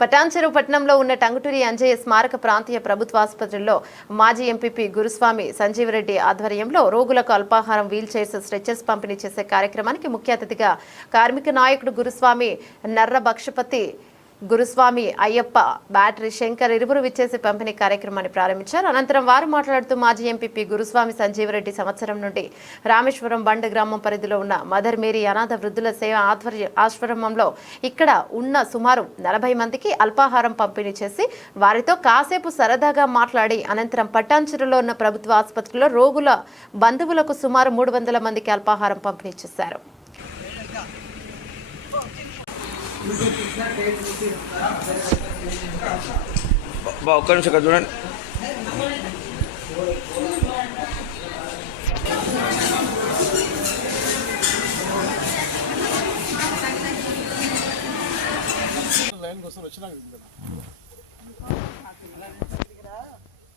పటాన్చెరు పట్టణంలో ఉన్న టంగుటూరి అంజయ్య స్మారక ప్రాంతీయ ప్రభుత్వ ఆసుపత్రిలో మాజీ ఎంపీపీ గురుస్వామి సంజీవరెడ్డి ఆధ్వర్యంలో రోగులకు అల్పాహారం వీల్ చైర్స్ స్ట్రెచర్స్ పంపిణీ చేసే కార్యక్రమానికి ముఖ్య అతిథిగా కార్మిక నాయకుడు గురుస్వామి నర్ర బక్షపతి గురుస్వామి అయ్యప్ప బ్యాటరీ శంకర్ ఇరువురు విచ్చేసి పంపిణీ కార్యక్రమాన్ని ప్రారంభించారు. అనంతరం వారు మాట్లాడుతూ మాజీ ఎంపీపీ గురుస్వామి సంజీవరెడ్డి సంవత్సరం నుండి రామేశ్వరం బండ గ్రామం పరిధిలో ఉన్న మదర్ మేరీ అనాథ వృద్ధుల సేవ ఆధ్వర్య ఆశ్రమంలో ఇక్కడ ఉన్న సుమారు నలభై మందికి అల్పాహారం పంపిణీ చేసి వారితో కాసేపు సరదాగా మాట్లాడి అనంతరం పట్టాంచెరులో ఉన్న ప్రభుత్వ ఆసుపత్రిలో రోగుల బంధువులకు సుమారు మూడు వందల మందికి అల్పాహారం పంపిణీ చేశారు. బా ఒక్క నిమిషం ఇక్కడ చూడండి. లైన్ కోసం వచ్చినా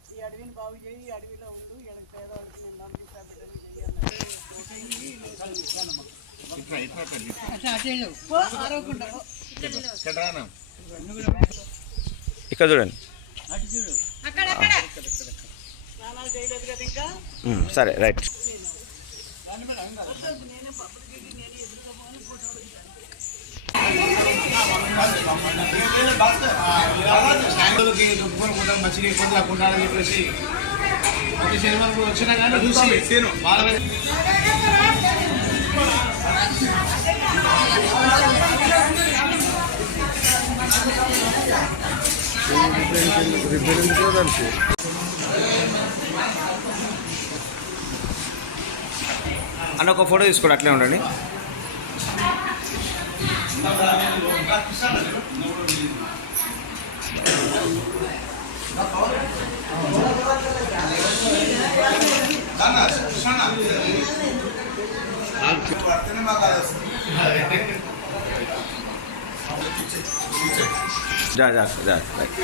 ఈ అడవిని బాగు చేయి ఈ అడవిలో ఉండు ఇక్కడ పేదవాళ్ళకి నేను నన్ను కూర్చోబెట్టని ఆరోగ్యం ఇక్కడ చూడండి. సరే రైట్. మచ్చి కూడా మంచిగా ఇబ్బంది లేకుండా చెప్పేసి ప్రతి వచ్చినా కానీ చూసి బాగా అన్న ఒక ఫోటో తీసుకోండి అట్లే ఉండండి. జా జా జా రైట్.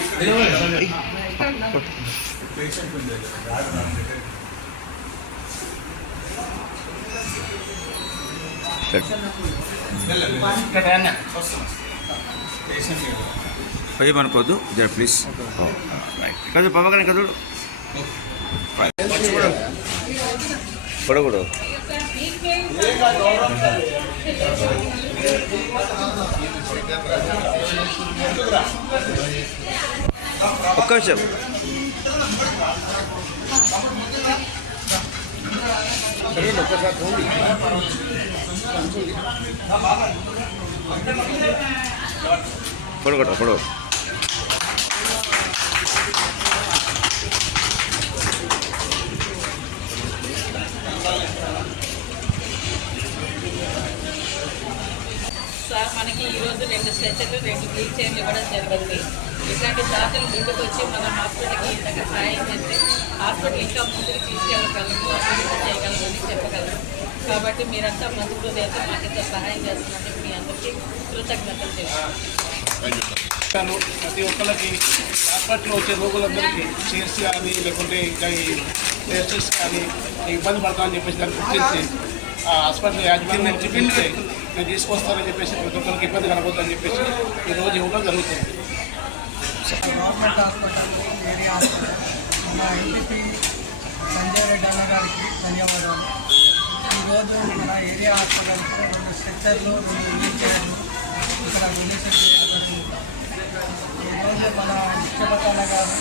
భయమనుకోవద్దు జర ప్లీజ్ రైట్ కదా పవన్ కదా పడకూడదు ఒక్క నిమిషం. పొడగొట్ట పొడవు సార్ మనకి ఈరోజు రెండు స్ట్రెచర్లు రెండు వీల్ చైర్లు ఇవ్వడం జరిగింది. ఇట్లాంటి దాతలు ముందుకు వచ్చి మన హాస్పిటల్కి ఇంతగా సహాయం చేస్తే హాస్పిటల్ ఇంకా ముందుకు తీసుకెళ్ళగలము అభివృద్ధి చేయగలమని చెప్పగలము. కాబట్టి మీరంతా మంచి హృదయంతో మాకు ఇంత సహాయం చేస్తున్నందుకు మీ అందరికీ కృతజ్ఞతలు ఇస్తాను. ప్రతి ఒక్కరికి హాస్పిటల్లో వచ్చే రోగులందరికీ చైర్స్ కానీ లేకుంటే ఇంకా ఈ టెస్టెస్ కానీ ఇబ్బంది పడతామని చెప్పేసి దాన్ని గుర్తించి ఆ హాస్పిటల్ యాజమాన్యం చెప్పింటే నేను తీసుకొస్తానని చెప్పేసి ప్రతి ఒక్కరికి ఇబ్బంది కలగొద్దని చెప్పేసి ఈ రోజు ఇవ్వడం జరుగుతుంది గవర్నమెంట్ హాస్పిటల్ ఏరియా హాస్పిటల్ మన ఎంపీ సంజయ్ రెడ్డి అన్న గారికి ధన్యవాదాలు ఈరోజు మన ఏరియా హాస్పిటల్కి రెండు స్ట్రక్చర్లు రెండు వీల్ చైర్లు ఇక్కడ డొనేషన్ చేయడం జరిగింది ఈరోజు మన నిత్యపతాల గారు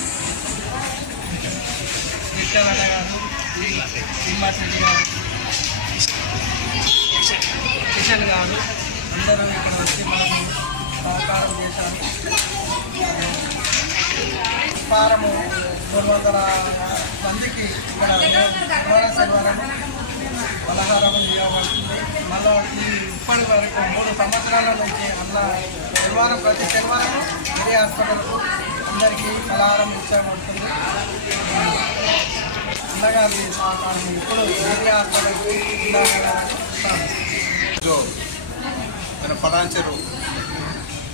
నిత్యవల్ల గారు శ్రీనివాస్ రెడ్డి గారు కిషన్ గారు అందరూ ఇక్కడ వచ్చి మనం సహకారం చేశారు పారము మూడు వందల మందికి ఇక్కడ శనివారం పలహారం చేయబడుతుంది మళ్ళీ ఈ ఇప్పటి వరకు మూడు సంవత్సరాల నుంచి అన్న శనివారం ప్రతి శనివారం ఏరియా హాస్పిటల్కు అందరికీ పలహారం ఇచ్చబడుతుంది అన్నగారి సహకారం ఇప్పుడు ఏరియా హాస్పిటల్కి మన పటాన్చెరు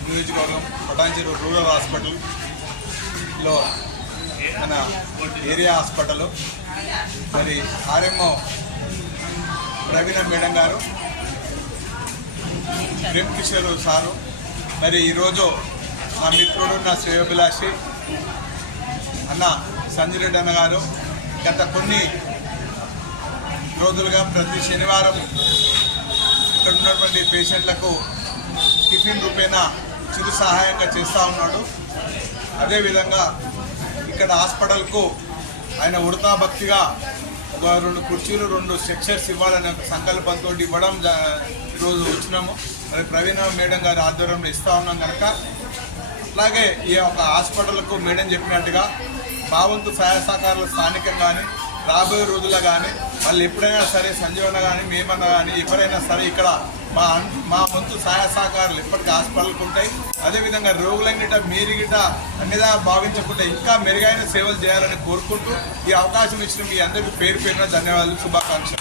నియోజకవర్గం పటాన్చెరు రూరల్ హాస్పిటల్లో మన ఏరియా హాస్పిటల్. మరి ఆర్ఎంఓ ప్రవీణ మేడం గారు ప్రేమ్ కిషోర్ సారు. మరి ఈరోజు నా మిత్రుడు నా శ్రేయోభిలాషి అన్న సంజయ్ రెడ్డి అన్న గారు గత కొన్ని రోజులుగా ప్రతి శనివారం ఇక్కడ ఉన్నటువంటి పేషెంట్లకు టిఫిన్ రూపేణా చిరు సహాయంగా చేస్తూ ఉన్నాడు. అదేవిధంగా ఇక్కడ హాస్పిటల్కు ఆయన ఉడతా భక్తిగా ఒక రెండు కుర్చీలు రెండు స్ట్రక్చర్స్ ఇవ్వాలనే ఒక సంకల్పంతో ఇవ్వడం ఈరోజు వచ్చినాము. మరి ప్రవీణ మేడం గారి ఆధ్వర్యంలో ఇస్తూ ఉన్నాం కనుక అలాగే ఈ యొక్క హాస్పిటల్కు మేడం చెప్పినట్టుగా భావంతు సహాయ సహకారాలు స్థానికంగా కానీ రాబోయే రోజుల్లో కానీ వాళ్ళు ఎప్పుడైనా సరే సంజీవన కానీ మేమన్నా కానీ ఎవరైనా సరే ఇక్కడ మా మా వంతు సహాయ సహకారాలు ఇప్పటికీ హాస్పిటల్కి ఉంటాయి. అదేవిధంగా రోగులని గిట్ట మీరు గిట్ట అన్నిదా భావించకుండా ఇంకా మెరుగైన సేవలు చేయాలని కోరుకుంటూ ఈ అవకాశం ఇచ్చిన మీ అందరికీ పేరు పేరున ధన్యవాదాలు శుభాకాంక్షలు.